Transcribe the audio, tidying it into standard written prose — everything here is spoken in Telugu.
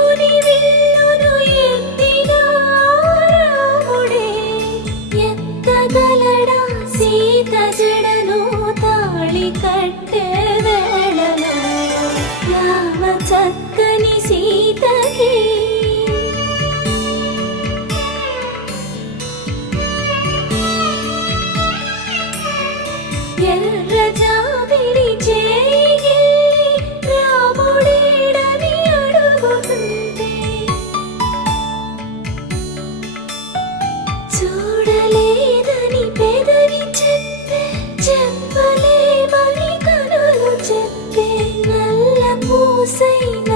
దేవుని విల్లును ఎత్తిన రాముడే ఎత్తగలడా సీత జడను తాళి కట్టే వేళలో రామ చక్కని సీతకి ఎర్ర జాబిలి చేయి రాముడేడని అడుగుతుంటే చూడలేదని పెదవి చెప్పే చెప్పలేమని కనులు చెప్పే నల్ల పూసైన